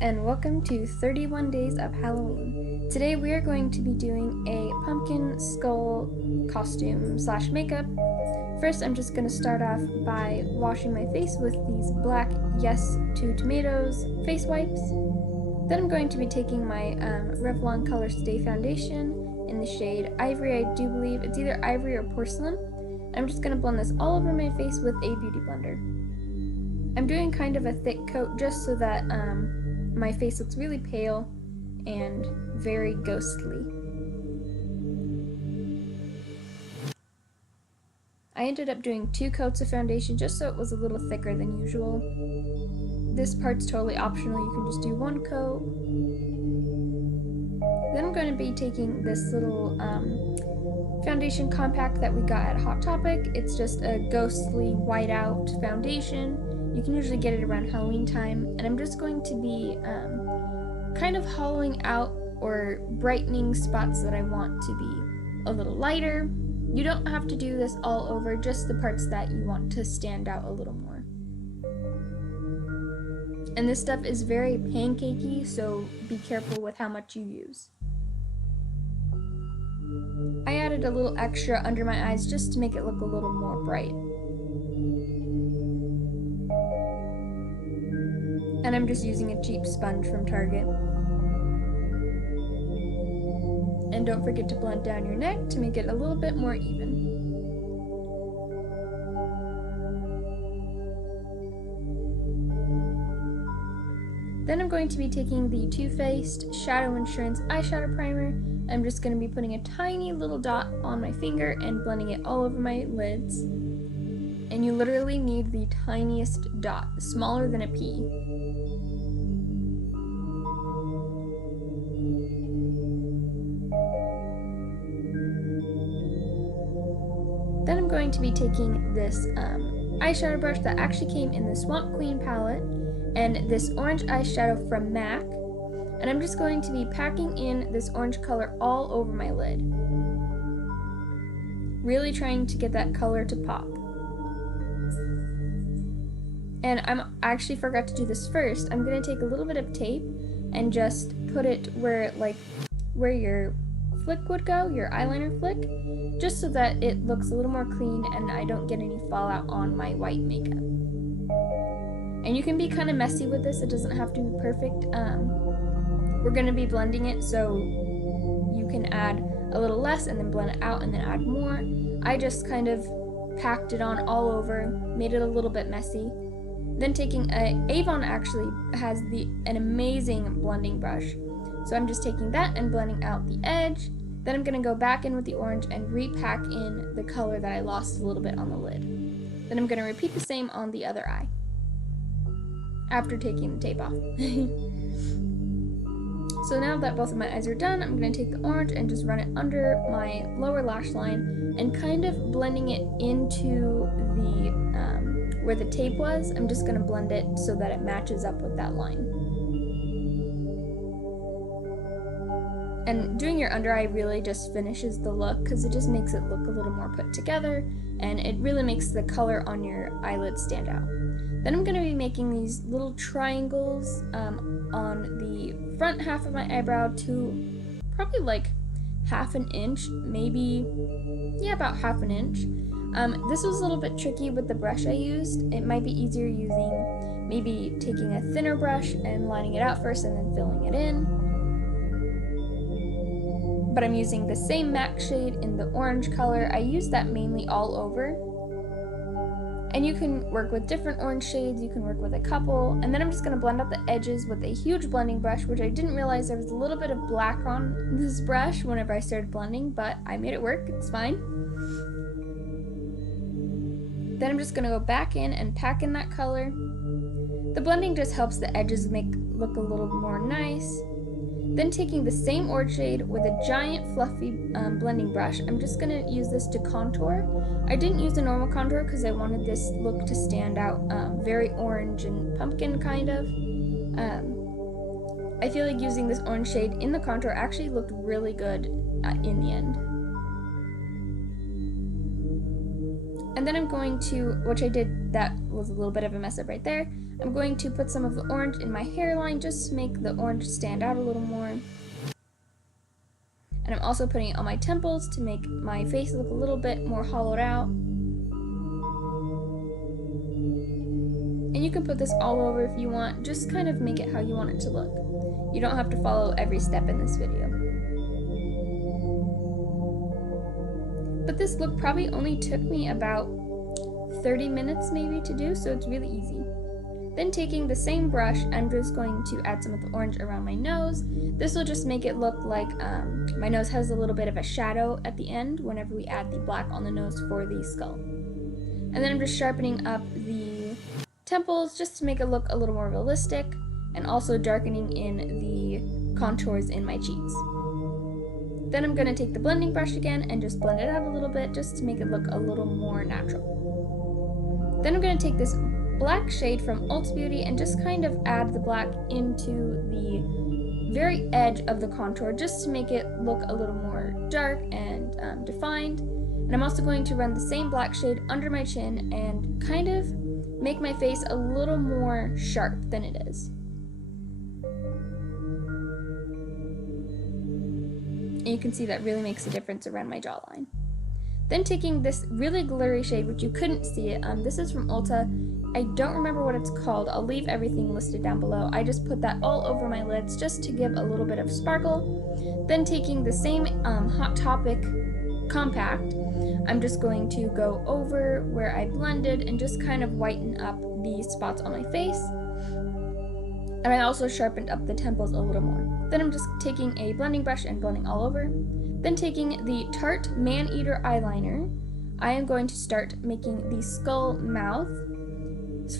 and welcome to 31 Days of Halloween. Today we are going to be doing a pumpkin skull costume slash makeup. First, I'm just going to start off by washing my face with these black Yes to Tomatoes face wipes. Then I'm going to be taking my Revlon Color Stay foundation in the shade Ivory. I do believe it's either Ivory or Porcelain. I'm just going to blend this all over my face with a beauty blender. I'm doing kind of a thick coat just so that my face looks really pale and very ghostly. I ended up doing 2 coats of foundation just so it was a little thicker than usual. This part's totally optional, you can just do 1 coat. Then I'm going to be taking this little foundation compact that we got at Hot Topic. It's just a ghostly whiteout foundation. You can usually get it around Halloween time, and I'm just going to be kind of hollowing out or brightening spots that I want to be a little lighter. You don't have to do this all over, just the parts that you want to stand out a little more. And this stuff is very pancakey, so be careful with how much you use. I added a little extra under my eyes just to make it look a little more bright. And I'm just using a cheap sponge from Target. And don't forget to blend down your neck to make it a little bit more even. Then I'm going to be taking the Too Faced Shadow Insurance eyeshadow primer. I'm just going to be putting a tiny little dot on my finger and blending it all over my lids. And you literally need the tiniest dot, smaller than a pea. Then I'm going to be taking this eyeshadow brush that actually came in the Swamp Queen palette and this orange eyeshadow from MAC. And I'm just going to be packing in this orange color all over my lid. Really trying to get that color to pop. And I actually forgot to do this first. I'm going to take a little bit of tape and just put it where your flick would go, your eyeliner flick, just so that it looks a little more clean and I don't get any fallout on my white makeup. And you can be kind of messy with this, it doesn't have to be perfect. We're going to be blending it, so you can add a little less and then blend it out and then add more. I just kind of packed it on all over, made it a little bit messy. Then taking Avon actually has an amazing blending brush. So I'm just taking that and blending out the edge. Then I'm going to go back in with the orange and repack in the color that I lost a little bit on the lid. Then I'm going to repeat the same on the other eye after taking the tape off. So now that both of my eyes are done, I'm going to take the orange and just run it under my lower lash line and kind of blending it into the where the tape was. I'm just going to blend it so that it matches up with that line. And doing your under eye really just finishes the look because it just makes it look a little more put together and it really makes the color on your eyelids stand out. Then I'm going to be making these little triangles on the front half of my eyebrow to probably like half an inch, maybe, yeah, about half an inch. This was a little bit tricky with the brush I used. It might be easier using maybe taking a thinner brush and lining it out first and then filling it in. But I'm using the same MAC shade in the orange color. I use that mainly all over. And you can work with different orange shades, you can work with a couple, and then I'm just going to blend out the edges with a huge blending brush, which I didn't realize there was a little bit of black on this brush whenever I started blending, but I made it work, it's fine. Then I'm just going to go back in and pack in that color. The blending just helps the edges look a little more nice. Then taking the same orange shade with a giant fluffy blending brush, I'm just going to use this to contour. I didn't use a normal contour because I wanted this look to stand out very orange and pumpkin kind of. I feel like using this orange shade in the contour actually looked really good in the end. And then I'm going to, which I did, that was a little bit of a mess up right there, I'm going to put some of the orange in my hairline just to make the orange stand out a little more. And I'm also putting it on my temples to make my face look a little bit more hollowed out. And you can put this all over if you want, just kind of make it how you want it to look. You don't have to follow every step in this video. But this look probably only took me about 30 minutes maybe to do, so it's really easy. Then taking the same brush, I'm just going to add some of the orange around my nose. This will just make it look like my nose has a little bit of a shadow at the end whenever we add the black on the nose for the skull. And then I'm just sharpening up the temples just to make it look a little more realistic, and also darkening in the contours in my cheeks. Then I'm going to take the blending brush again and just blend it out a little bit just to make it look a little more natural. Then I'm going to take this black shade from Ulta Beauty and just kind of add the black into the very edge of the contour just to make it look a little more dark and defined. And I'm also going to run the same black shade under my chin and kind of make my face a little more sharp than it is. And you can see that really makes a difference around my jawline. Then taking this really glittery shade, which you couldn't see it, this is from Ulta. I don't remember what it's called. I'll leave everything listed down below. I just put that all over my lids just to give a little bit of sparkle. Then taking the same Hot Topic compact, I'm just going to go over where I blended and just kind of whiten up the spots on my face. And I also sharpened up the temples a little more. Then I'm just taking a blending brush and blending all over. Then taking the Tarte Man-Eater eyeliner, I am going to start making the skull mouth.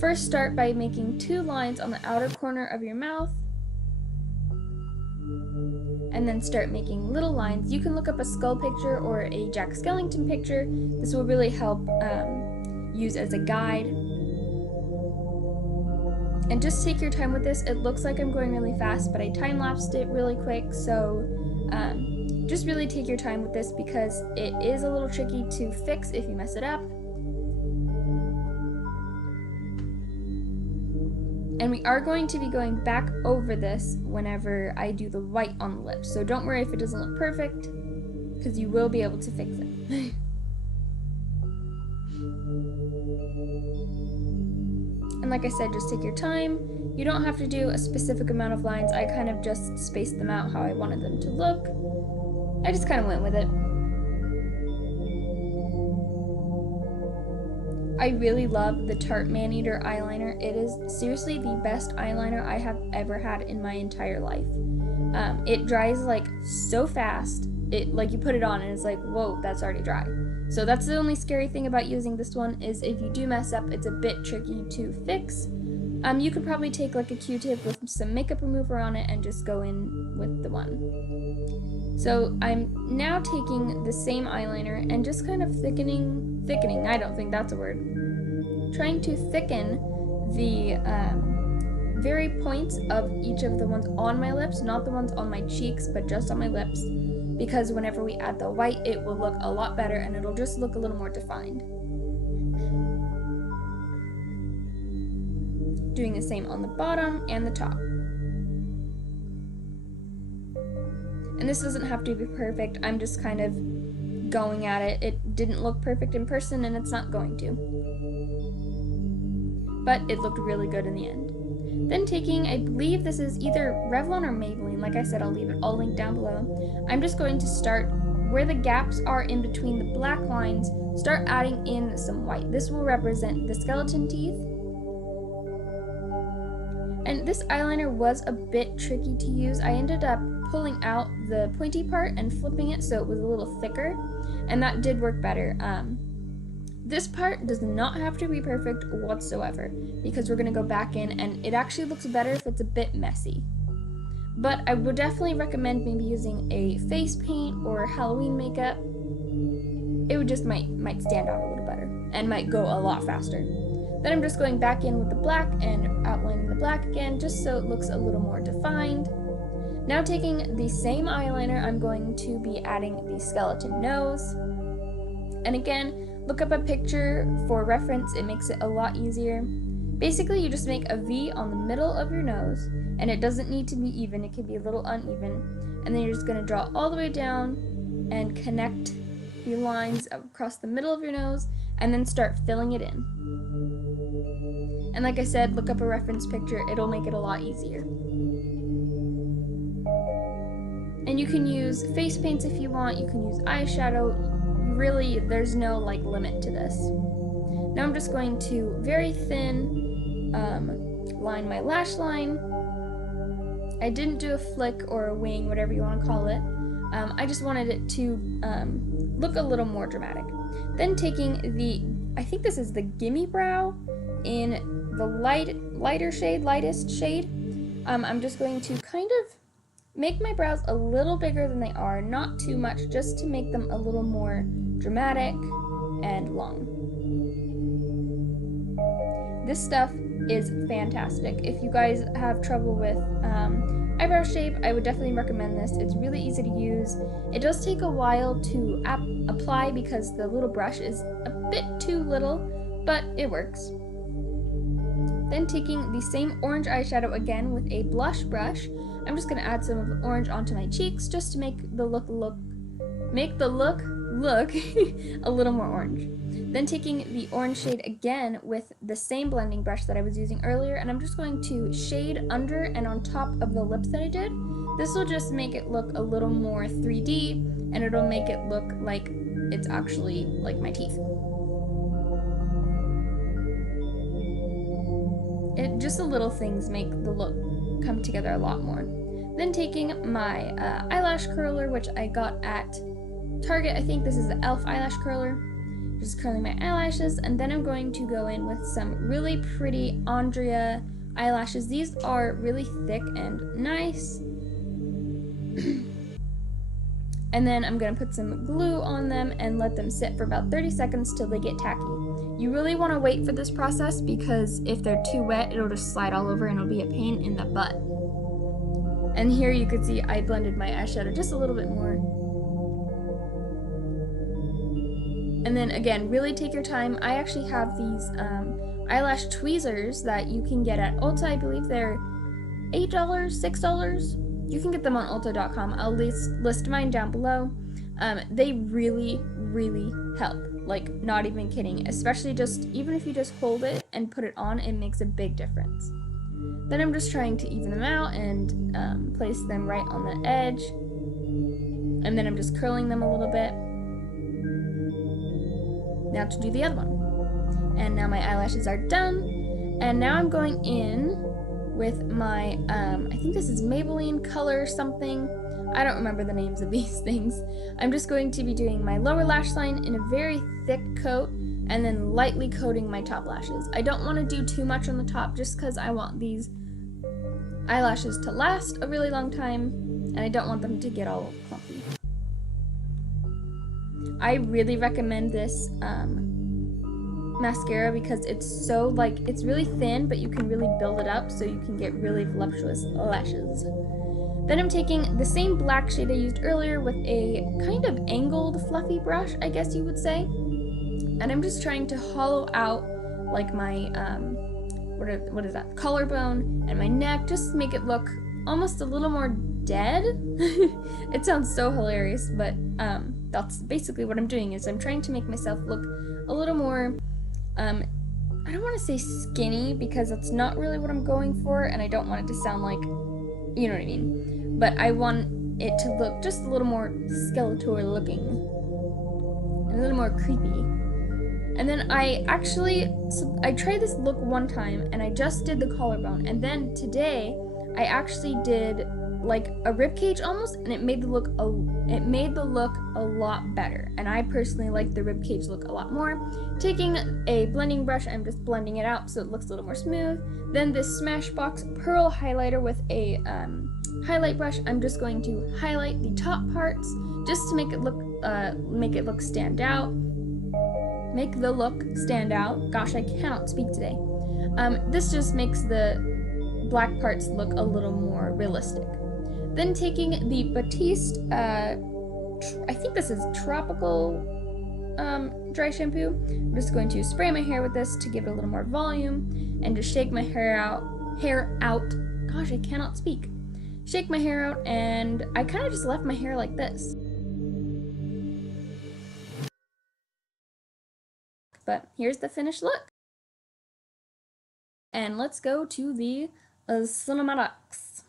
First start by making 2 lines on the outer corner of your mouth, and then start making little lines. You can look up a skull picture or a Jack Skellington picture. This will really help use as a guide. And just take your time with this. It looks like I'm going really fast, but I time-lapsed it really quick, so just really take your time with this because it is a little tricky to fix if you mess it up. And we are going to be going back over this whenever I do the white on the lips, so don't worry if it doesn't look perfect, because you will be able to fix it. And like I said, just take your time. You don't have to do a specific amount of lines. I kind of just spaced them out how I wanted them to look. I just kind of went with it. I really love the Tarte Man-Eater eyeliner. It is seriously the best eyeliner I have ever had in my entire life. It dries like so fast. Like you put it on and it's like, whoa, that's already dry. So that's the only scary thing about using this one, is if you do mess up, it's a bit tricky to fix. You could probably take like a Q-tip with some makeup remover on it and just go in with the one. So I'm now taking the same eyeliner and just kind of thickening, I don't think that's a word, trying to thicken the very points of each of the ones on my lips, not the ones on my cheeks, but just on my lips, because whenever we add the white, it will look a lot better and it'll just look a little more defined. Doing the same on the bottom and the top. And this doesn't have to be perfect, I'm just kind of going at it. It didn't look perfect in person and it's not going to. But it looked really good in the end. Then taking, I believe this is either Revlon or Maybelline, like I said, I'll leave it all linked down below. I'm just going to start where the gaps are in between the black lines, start adding in some white. This will represent the skeleton teeth. And this eyeliner was a bit tricky to use. I ended up pulling out the pointy part and flipping it so it was a little thicker, and that did work better. This part does not have to be perfect whatsoever, because we're going to go back in and it actually looks better if it's a bit messy. But I would definitely recommend maybe using a face paint or Halloween makeup. It would just might stand out a little better and might go a lot faster. Then I'm just going back in with the black and outlining the black again just so it looks a little more defined. Now taking the same eyeliner, I'm going to be adding the skeleton nose. And again, look up a picture for reference. It makes it a lot easier. Basically, you just make a V on the middle of your nose, and it doesn't need to be even. It can be a little uneven. And then you're just going to draw all the way down and connect the lines across the middle of your nose, and then start filling it in. And like I said, look up a reference picture. It'll make it a lot easier. And you can use face paints if you want. You can use eyeshadow. Really, there's no like limit to this. Now I'm just going to very thin line my lash line. I didn't do a flick or a wing, whatever you want to call it. I just wanted it to look a little more dramatic. Then taking the, I think this is the Gimme Brow in the lightest shade. I'm just going to kind of make my brows a little bigger than they are, not too much, just to make them a little more dramatic and long. This stuff is fantastic. If you guys have trouble with eyebrow shape, I would definitely recommend this. It's really easy to use. It does take a while to apply because the little brush is a bit too little, but it works. Then taking the same orange eyeshadow again with a blush brush, I'm just going to add some of the orange onto my cheeks just to make the look look a little more orange. Then taking the orange shade again with the same blending brush that I was using earlier, and I'm just going to shade under and on top of the lips that I did. This will just make it look a little more 3D, and it'll make it look like it's actually like my teeth. Just the little things make the look come together a lot more. Then taking my eyelash curler, which I got at Target. I think this is the e.l.f. eyelash curler. Just curling my eyelashes, and then I'm going to go in with some really pretty Andrea eyelashes. These are really thick and nice. And then I'm going to put some glue on them and let them sit for about 30 seconds till they get tacky. You really want to wait for this process because if they're too wet, it'll just slide all over and it'll be a pain in the butt. And here you can see I blended my eyeshadow just a little bit more. And then again, really take your time. I actually have these eyelash tweezers that you can get at Ulta. I believe they're $8, $6. You can get them on Ulta.com. I'll list mine down below. They really, really help. Like, not even kidding. Especially even if you just hold it and put it on, it makes a big difference. Then I'm just trying to even them out and place them right on the edge. And then I'm just curling them a little bit. Now to do the other one. And now my eyelashes are done. And now I'm going in with my, I think this is Maybelline color something. I don't remember the names of these things. I'm just going to be doing my lower lash line in a very thick coat and then lightly coating my top lashes. I don't want to do too much on the top just because I want these eyelashes to last a really long time and I don't want them to get all clumpy. I really recommend this mascara because it's so it's really thin, but you can really build it up so you can get really voluptuous lashes. Then I'm taking the same black shade I used earlier with a kind of angled fluffy brush, I guess you would say. And I'm just trying to hollow out like my, what is that, collarbone and my neck, just to make it look almost a little more dead. It sounds so hilarious, but that's basically what I'm doing is I'm trying to make myself look a little more, I don't want to say skinny because that's not really what I'm going for, and I don't want it to sound like, you know what I mean. But I want it to look just a little more Skeletor looking, and a little more creepy. And then I tried this look one time, and I just did the collarbone, and then today I actually did like a ribcage almost, and it made the look a lot better. And I personally like the ribcage look a lot more. Taking a blending brush, I'm just blending it out so it looks a little more smooth. Then this Smashbox Pearl highlighter with a highlight brush, I'm just going to highlight the top parts just to make it look stand out. Make the look stand out. Gosh, I cannot speak today. This just makes the black parts look a little more realistic. Then taking the Batiste, I think this is Tropical dry shampoo. I'm just going to spray my hair with this to give it a little more volume and just shake my hair out. Gosh, I cannot speak. Shake my hair out, and I kind of just left my hair like this. But here's the finished look. And let's go to the cinematics.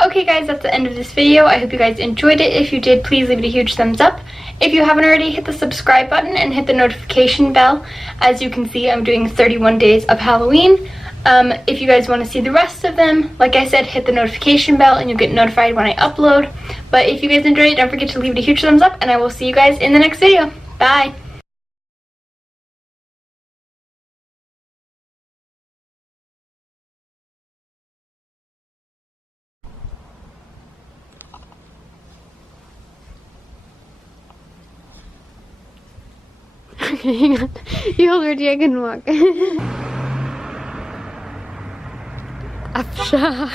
Okay guys, that's the end of this video. I hope you guys enjoyed it. If you did, please leave it a huge thumbs up. If you haven't already, hit the subscribe button and hit the notification bell. As you can see, I'm doing 31 days of Halloween. If you guys want to see the rest of them, like I said, hit the notification bell and you'll get notified when I upload. But if you guys enjoyed it, don't forget to leave it a huge thumbs up, and I will see you guys in the next video. Bye! Okay, hang on. You hold Reggie, I can walk. Afsha.